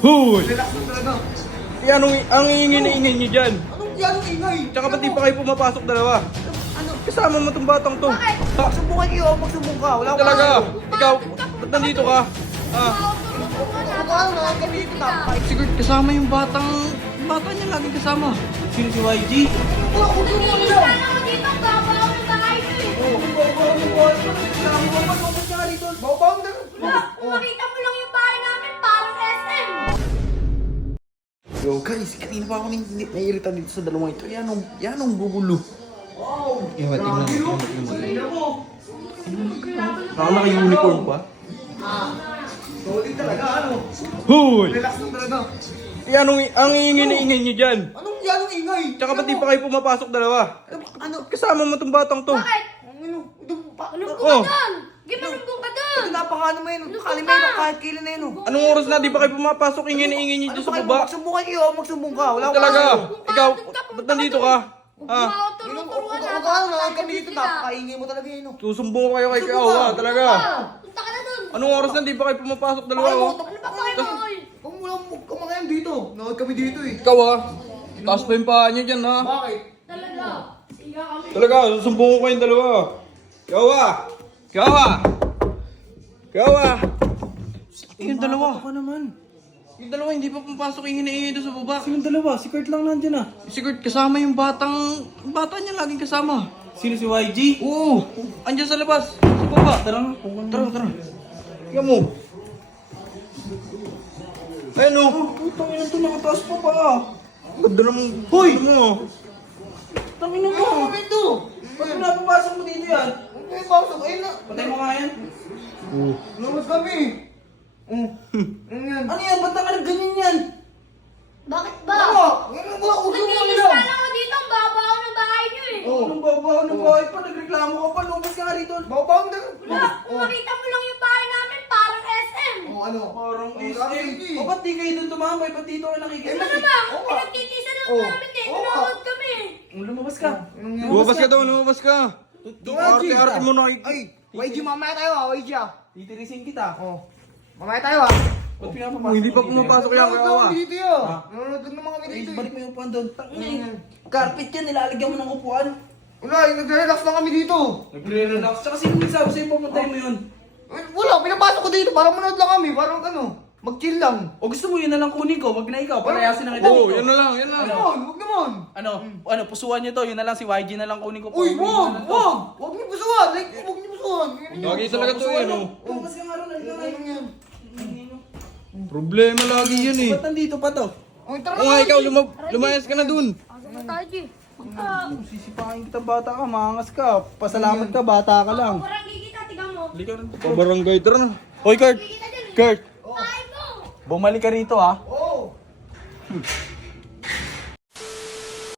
Hoy! Relax lang talaga. Ang ingin-ingin nyo dyan. Anong yan ang ingay? Tsaka ba't di pa kayo pumapasok dalawa? Ano? Kasama mo tong batang to. Bakit? Ha? Magsumbong kayo, magsumbong ka. Wala akong Talaga? kayo. Ikaw, ba't nandito ka? Ha? Ano na kami dito tapos. Siguro kasama yung batang... Bata niya laging kasama. Sino si YG? Wala akong Naglinis tulungan ka lang ako dito. Babaw ng bahay ko eh. Bawa na. Wala, kung makita mo lang yung bahay namin, parang SM. Yo guys, kanina pa ako naiirita dito sa dalawang ito. Yan ang gugulo. Wow. Tingnan Tingnan mo. Naka-uniform pa? Solid talaga, ano? Hoy! Relax lang talaga. Ang ingin-ingin nyo dyan. Anong yan ang ingay? Tsaka ba't di pa kayo pumapasok dalawa? Ano? Kasama mo tong batang to. Bakit? Ano? Ito pa. Anong Oh. ka doon? Gimanong ka doon. Ito napakano mo yun. Ano Kali ka mo yun ba? kahit kailan na yun. oh. Anong oras na di pa kayo pumapasok? Ingin-ingin nyo dyan sa baba. Magsumbong kayo, magsumbong ka. Wala akong Talaga? kayo. Ikaw, ba't nandito ka? Ha? Turuan Huwag ka na, kami dito napakaingay mo talaga yun. oh. Susumbong ko kayo kay Kawa, talaga. Punta ka na doon. Anong oras na di pa kayo pumapasok dalawa? Ay, Oh? mo, Ano ba kayo mo? Kung wala mo kumakain dito. Nakad kami dito eh. Ikaw ha? Taas pa yung paa nyo dyan ha? Bakit? Talaga. Siya kami. Talaga, susumbong ko kayong dalawa. Kawa! Kawa! Kawa! Yung dalawa. Ano naman? Yung dalawa hindi pa pumapasok yung hinaingay doon sa baba. Sinong dalawa? Si Kurt lang nandyan ah. Siguro kasama yung batang... Bata niya laging kasama. Sino si YG? Oo! Andyan sa labas. Sa baba. Tara nga, kung ano. Tara. Tingnan mo. Ayun o. Putang ina to, nakataas pa pa. Ganda naman. Hoy! Mo. Tangina mo. Ano naman ito? Ba't mo napapasok mo dito yan? Ay, pasok. Ayun na. Patay mo nga yan. Lumabas kami. Ano yan? Ano yan? Ba't ka ganyan yan? Bakit ba? Ano? Ano ba? Huwag mo Naglinis lang. ka lang ako dito. Babaw ng bahay niyo eh. Oh. Anong babaw ng bahay pa? Nagreklamo ka pa. Lumabas ka nga rito. Bawa na. Wala, kung makita mo lang yung bahay namin, parang SM. Oh, ano? Parang Oh, SM. grabe. O ba't di kayo doon tumambay? Ba't dito kayo nakikita? Ano ba? Oo. Pinagtitisan lang Oh. namin eh. Oo. Nanonood kami. Lumabas ka. Anong yan? Lumabas ka daw, lumabas ka. Doon Arte-arte mo na. Ay, YG, mamaya tayo ah, YG ah. Titirisin kita. Oh. Mamaya tayo ah. Ba't pinapapasok Hindi pa mo dito yan? pumapasok yan Nanonood Kawa. kami dito yun. Nanonood lang naman kami Ay, dito eh. balik mo yung upuan doon. Tangina eh. Carpet yan, nilalagyan mo ng upuan. Wala, nagre-relax lang kami dito. Nagre-relax. Tsaka sino nagsabi sa'yo papuntahin mo yun? Wala, pinapasok ko dito para manood lang kami. Parang ano, mag-chill lang. O gusto mo yun na lang kunin ko, wag na ikaw. Palayasin na kita Oo, dito. yan na lang, yan na Huwag lang. naman, huwag naman. Ano, pusuan nyo to, yun na lang si YG na lang kunin ko. Uy, Pauwiin ko na wag, to. wag. Huwag niyo pusuan. Like, huwag niyo pusuan. Lagi talaga to yan oh. Lumabas ka nga ron, halika nga. Ano yan? Problema lagi yun eh. Ba't nandito pa to? Uy, tara Oo nga, ikaw lumayas ka na dun. Ano na tayo, G? Sisipahin kita bata ka, maangas ka. Pasalamat ka, bata ka lang. Parang gigita, tiga mo. Halika rin. Pabarangay, tara na. Hoy Kurt! Gigita dyan. Kurt! Tayo mo. Bumalik ka rito ha. Oo.